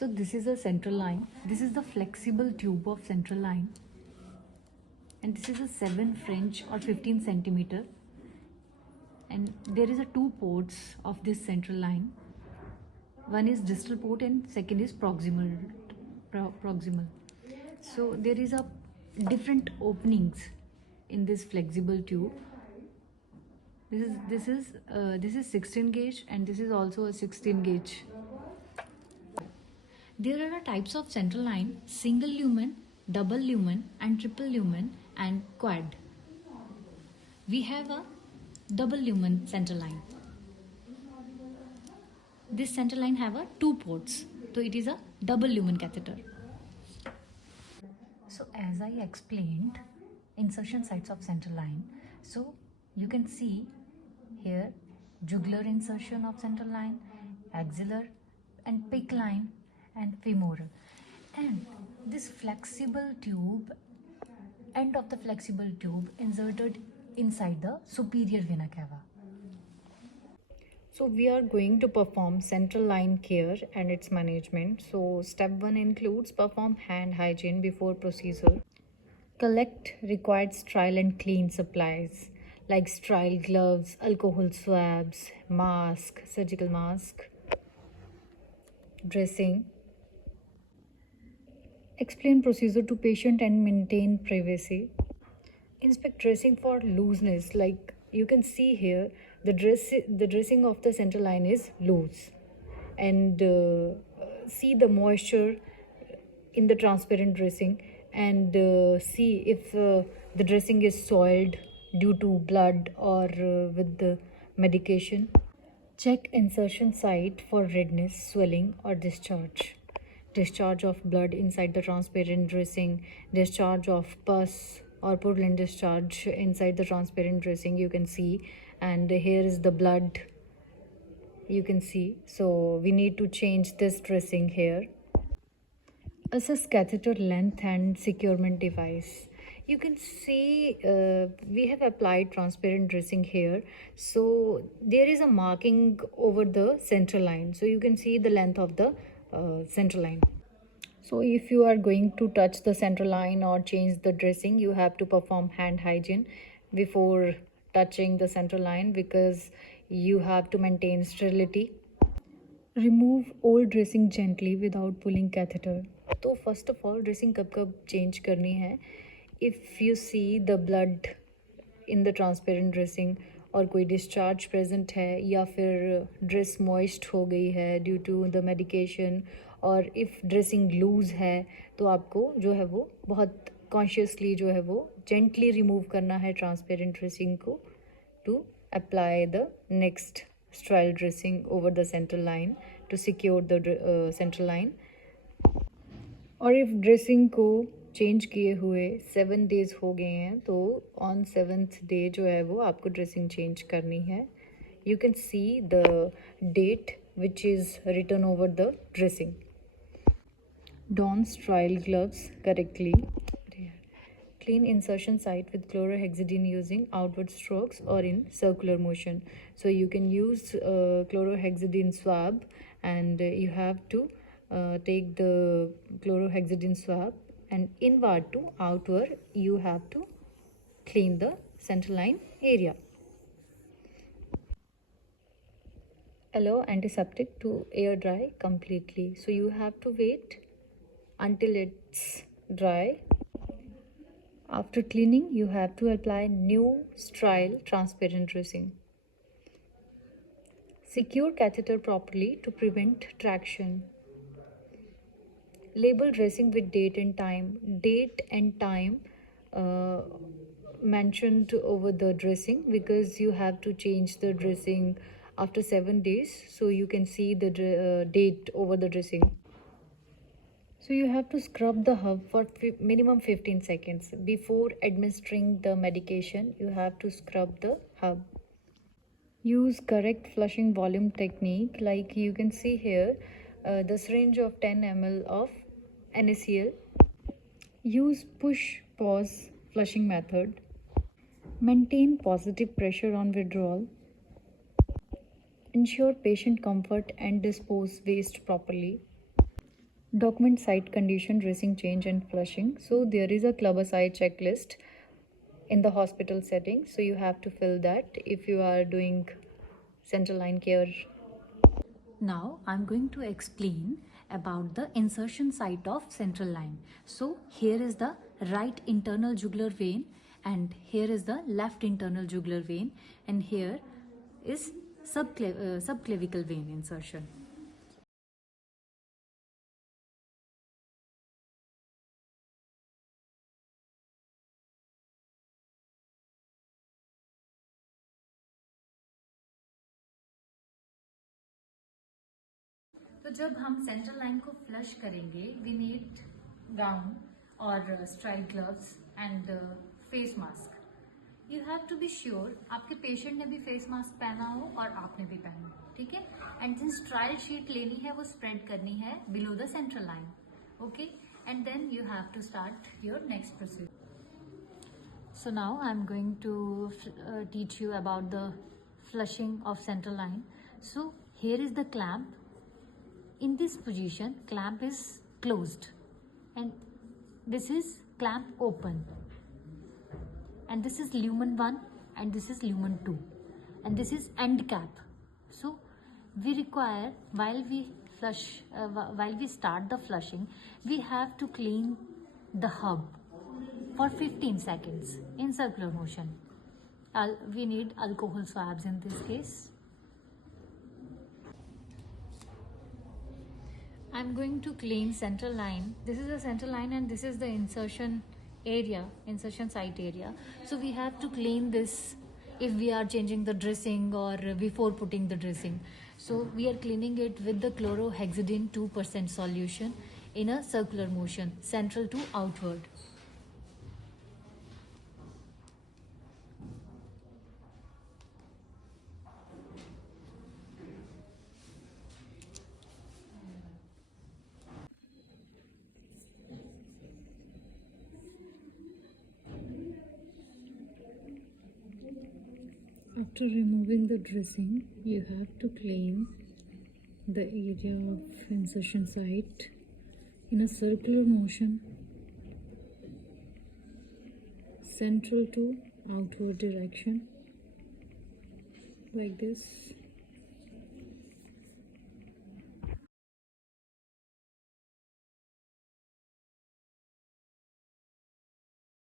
So this is a central line. This is the flexible tube of central line. And this is a 7 French or 15 centimeter. And there is a 2 ports of this central line. One is distal port and second is proximal. Proximal. So there is a different openings in this flexible tube. This is 16 gauge and this is also a 16 gauge. There are types of central line: single lumen, double lumen and triple lumen and quad. We have a double lumen central line. This central line have a 2 ports, so it is a double lumen catheter. So as I explained, insertion sites of central line. So you can see here jugular insertion of central line, axillary and PICC line and femoral. And this flexible tube, end of the flexible tube inserted inside the superior vena cava. So we are going to perform central line care and its management. So step 1 includes perform hand hygiene before procedure. Collect required sterile and clean supplies like sterile gloves, alcohol swabs, mask, surgical mask, dressing. Explain procedure to patient and maintain privacy. Inspect dressing for looseness. Like you can see here, the dressing of the central line is loose, and see the moisture in the transparent dressing, and see if the dressing is soiled due to blood or with the medication. Check insertion site for redness, swelling or discharge. Discharge of blood inside the transparent dressing, discharge of pus or purulent discharge inside the transparent dressing, you can see, and here is the blood, you can see. So we need to change this dressing here. Assess catheter length and securement device. You can see we have applied transparent dressing here, so there is a marking over the central line, so you can see the length of the central line. So if you are going to touch the central line or change the dressing, you have to perform hand hygiene before touching the central line, because you have to maintain sterility. Remove old dressing gently without pulling catheter. तो first of all dressing कब change करनी है? If you see the blood in the transparent dressing और कोई discharge present है, या फिर dress moist हो गई है due to the medication, और if dressing loose है, तो आपको जो है वो बहुत consciously जो है वो gently remove करना है transparent dressing को to apply the next sterile dressing over the central line to secure the central line. और if dressing को चेंज किए हुए 7 days हो गए हैं, तो on 7th day जो है वो आपको ड्रेसिंग चेंज करनी है. You can see the date which is written over the dressing. Don sterile gloves correctly. Clean insertion site with chlorhexidine using outward strokes or in circular motion. So you can use chlorhexidine swab, and you have to take the chlorhexidine swab, and inward to outward you have to clean the central line area. Allow antiseptic to air dry completely. So you have to wait until it's dry. After cleaning, you have to apply new sterile transparent dressing. Secure catheter properly to prevent traction. Label dressing with date and time. Date and time mentioned over the dressing, because you have to change the dressing after 7 days, so you can see the date over the dressing. So you have to scrub the hub for minimum 15 seconds. Before administering the medication, you have to scrub the hub. Use correct flushing volume technique. Like you can see here, the syringe of 10 ml of NaCl. Use push-pause flushing method. Maintain positive pressure on withdrawal. Ensure patient comfort and dispose waste properly. Document site condition, dressing change and flushing. So there is a club site checklist in the hospital setting, so you have to fill that if you are doing central line care. Now I'm going to explain about the insertion site of central line. So here is the right internal jugular vein, and here is the left internal jugular vein, and here is subclavicle vein insertion. तो जब हम central line को flush करेंगे, we need gown और stripe gloves and face mask. You have to be sure आपके patient ने भी face mask पहना हो और आपने भी पहना हो, ठीक है. एंड जिस ट्रायल शीट लेनी है वो स्प्रेड करनी है below the central line, okay. And then you have to start your next procedure. So now I'm going to teach you about the flushing of central line. So here is the clamp. In this position, clamp is closed and this is clamp open, and this is lumen 1 and this is lumen 2 and this is end cap. So we require, while we flush, while we start the flushing, we have to clean the hub for 15 seconds in circular motion. We need alcohol swabs in this case. I'm going to clean central line. This is the central line and this is the insertion area, insertion site area. So we have to clean this if we are changing the dressing or before putting the dressing. So we are cleaning it with the chlorohexidine 2% solution in a circular motion, central to outward. After removing the dressing, you have to clean the area of insertion site in a circular motion, central to outward direction, like this.